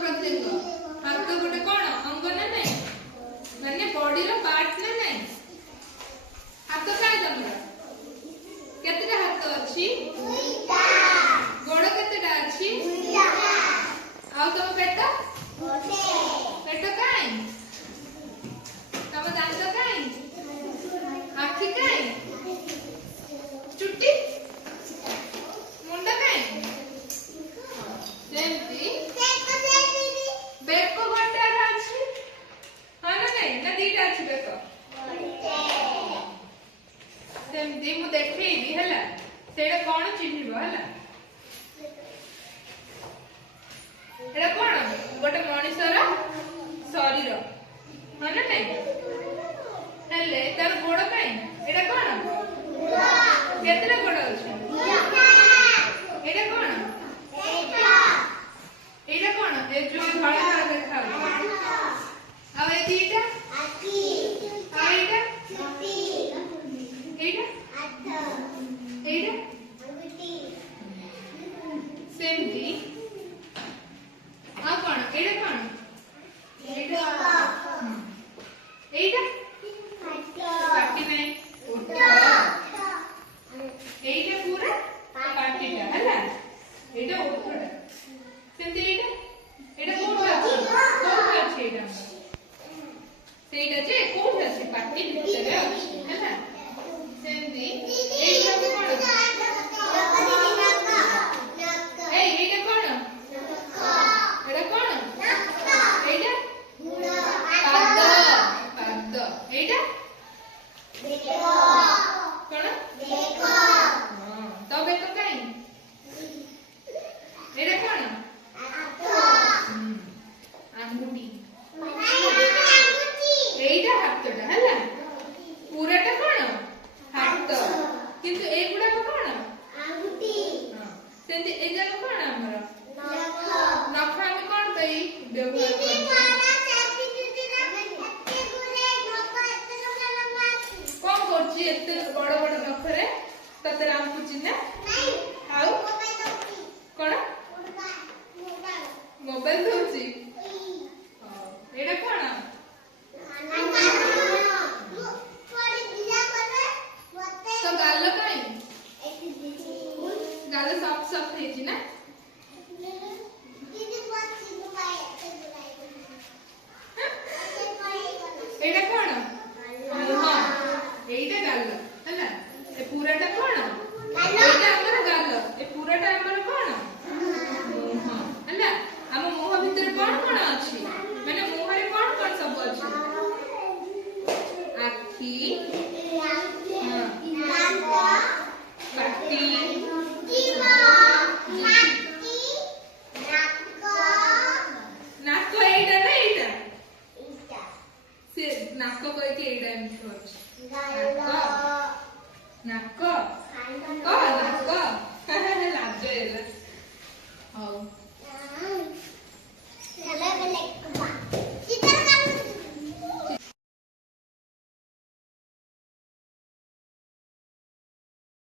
प्रत्यंग हाथ गोटे कौन अंग ना नहीं माने बॉडी रो पार्ट ना नहीं हाथ काय तमरा केतेटा हाथ अछि दुईटा गोड़ केतेटा अछि दुईटा आ तम पेट गोटे पेट काय तम दांत काय आखि काय चुट्टी मुंडा काय सेमती बेक को गोटे अछि हां ना नहीं ना दीटा अछि बेक सेमती मु देखैबी हला सेडा कोन चिन्हिबो हला एडा कोन गोटे मनुष्यर शरीर हां ना नहीं हेले तार गोड़ काय एडा कोन केतरा गोड़ अछि एडा कोन एडा कोन ए जो धड़ा धड़ा देखा आ ए दीटा आखी आ एडा चुट्टी एडा हाथ एडा अंगुठी सेमती आ कोन एडा कोन एडा एडा पाटी में उठा एडा पूरा पाटीटा हला एडा उठा सेमती एडा कोठा अछि एडा सेडा जे कोठा अछि पाटी भितरे अछि हला सेमती एडा कोन ए एडा कोन एडा कोन एडा पाद पाद एडा देखो कोन देखो हां तो बेको काई एडा कोन आंगुठी एइटा हातटा हला पूराटा कोन हात किंतु ए गुडा कोन आंगुठी हां सेंती ए जागा कोन हमर नख नख हम कोन पई व्यवहार करछी कोन करछी एते बड़ बड़ नखरे तते राम को चिन्ह नहीं आउ कोन मोबाइल धोची एडा कोन तो गाल काई गाल सॉफ्ट सॉफ्ट हेची ना एडा कोन हां एडा गाल हला ए पूराटा कोन एडा हमर गाल ए पूराटा हमर कोन हां हला हम मुह भीतर कोन कोन अछि माने मुह रे कोन कोन सब अछि आखी पाटी नाक एडा ना एडा से नाक कहि के एडा एम अछि नाक